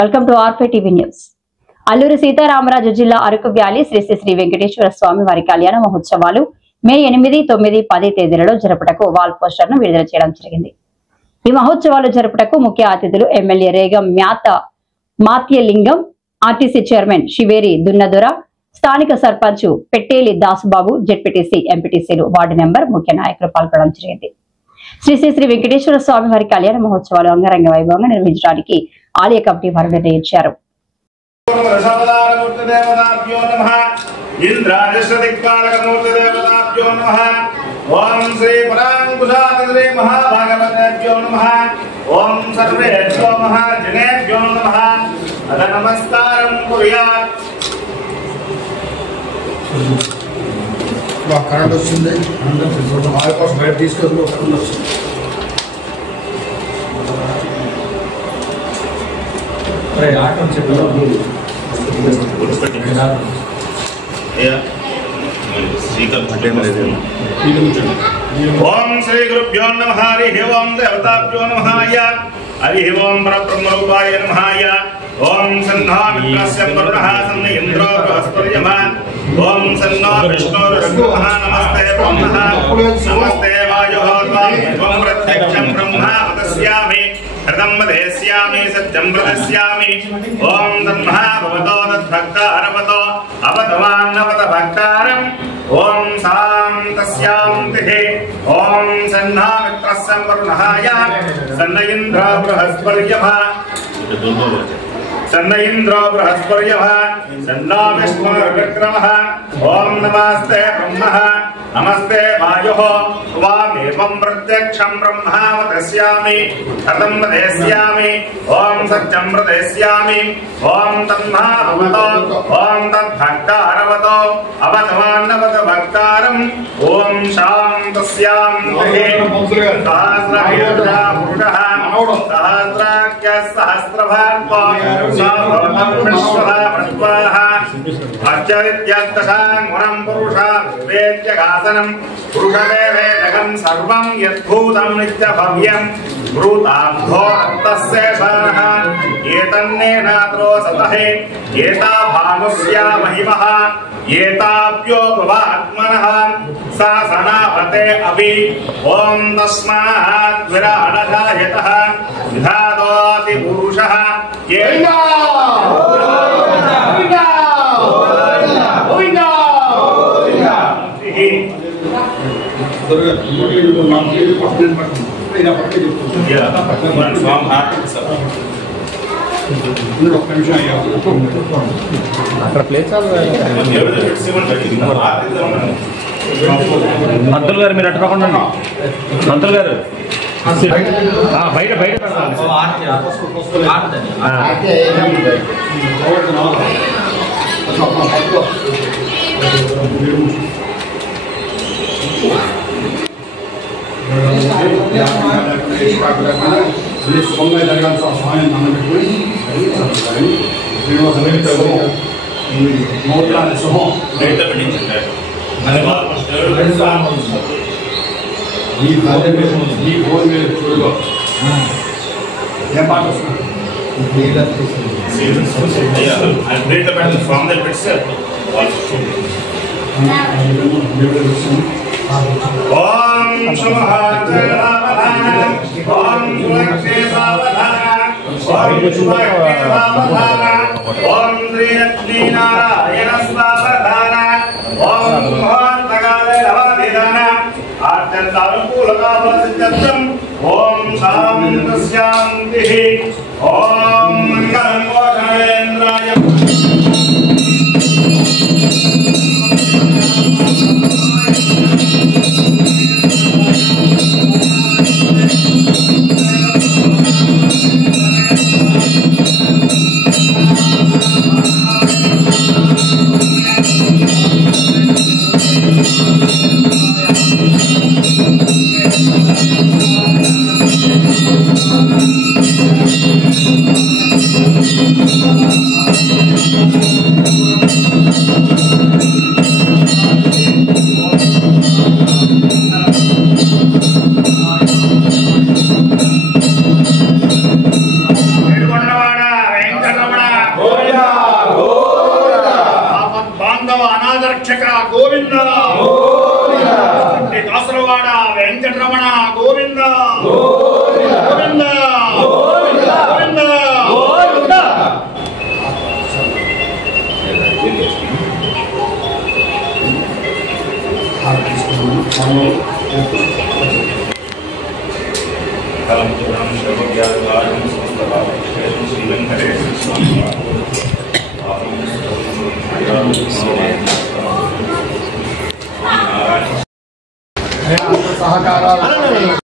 Welcome to ఆర్పే TV news. Alluri Sitaramaraju జిల్లా Araku valley Sri Sri Venkateswara Swamy వారి కళ్యాణ మహోత్సవాలు మే 8, 9, 10 తేదీలలో జరుపుటకు వాల్ పోస్టర్ ను విడుదల చేయడం జరిగింది. ఈ మహోత్సవాలు జరుపుటకు ముఖ్య అతిథులు ఎమ్మెల్యే రేగం మాత్యలింగం, ఆర్టీసీ చైర్మన్ శివేరి దున్నదొర, స్థానిక సర్పంచ్ పెట్టేలి దాసుబాబు, జెడ్పీటీసీ, ఎంపీటీసీలు, వార్డు నెంబర్, ముఖ్య నాయకులు పాల్గొనడం జరిగింది. శ్రీ శ్రీ వెంకటేశ్వర స్వామి వారి కళ్యాణ మహోత్సవాలు అంగరంగ వైభవంగా నిర్వహించడానికి ఆలయ కమిటీ వారు నిర్ణయించారు. ఓం శ్రీ పరాంకుశాగ్రే మహాభాగవతేభ్యో నమః. ఓం సర్వేభ్యో మహాజనేభ్యో నమః. అద నమస్కారం కుర్యాత్. కరెంట్ వస్తుంది, కోసం బయట తీసుకెళ్ళి కరెంట్ వస్తుంది. ఓం శ్రీ గురుభ్యో నమః. హరి ఓం దేవతాభ్యో నమః. హరి ఓం పరబ్రహ్మరూపాయ నమః. ఓం సన్నో మిత్రస్య వరుణః సన్న ఇంద్రో బృహస్పతిర్యమా. ఓం సన్నో విష్ణుర్గురుః. నమస్తే బ్రహ్మః నమస్తే వాయుః. త్వం ప్రత్యక్షం బ్రహ్మ వదస్యామి, హృదం వదేస్యామి, సత్యం ప్రదస్యామి. ఓం తన్మః భవతో తద్భక్తారవతో అవతమాన్నవత భక్తారం. ఓం శాంతస్యాంతిః. ఓం సన్నో మిత్రస్య వరుణః సన్న ఇంద్రో బృహస్పతిర్యమా. సన్న ఇంద్రో బృహస్పతిర్యమః సన్నో విష్ణుర్విక్రమః. ఓం నమస్తే బ్రహ్మః నమస్తే వాయుః. త్వామేవం ప్రత్యక్షం బ్రహ్మ వదస్యామి, హృదం వదేస్యామి. ఓం సత్యం ప్రదస్యామి. ఓం తన్మః భవతో. ఓం తద్భక్తారవతో అవతమాన్నవత భక్తారం. ఓం శాంతస్యాంతిః. సహస్రహీర్షా పురుషః సహస్రాఖ్య సహస్రభార్గో సాభవతం విశ్వః ప్రత్వాః. అర్చరిత్యస్తశాంగుణం పురుషా వేద్యగాసనం పురుషవేవేదకం సర్వం యద్భూతం నిత్యభవ్యం భూతాబ్ధో రక్తశేషాః. ఏతన్నేనాత్రో సతః ఏతా భానుస్యా మహిమః. ఏతాభ్యో భవాత్మనః సా సనావతే అపి. ఓం తస్మాత్ విరాడజాయతః విధాతోతి పురుషః. అక్కడ ప్లేస్ మంత్రులు గారు మీరు అట్టుకోకుండా మంత్రులు గారు బయట బయట సుఖంగా జరగాల్సిన సహాయం నమ్మబెట్టుకుని మౌత్రాన్ని శుభం ఈ ఫోన్ మీద చూడగో ఏం పాట వస్తున్నారు. ఓం శుభహాతే సావధాన. ఓం సులక్షే సావధాన. ఓం శుభక్షే సావధాన. ఓం శ్రీలక్ష్మీనారాయణ సావధాన. ఓం ముహూర్తకాలే నవాధిధాన. ఆద్యంతానుకూలతా సిద్ధం. ఓం శాంతస్యాంతిః. ఓం మంగళం మోక్షేంద్రాయ. రక్షక గోవింద దాసరవాడ వెంకటరమణ గోవింద గోవింద గోవింద శ్రీ వెంకటేశ్వర స్వామి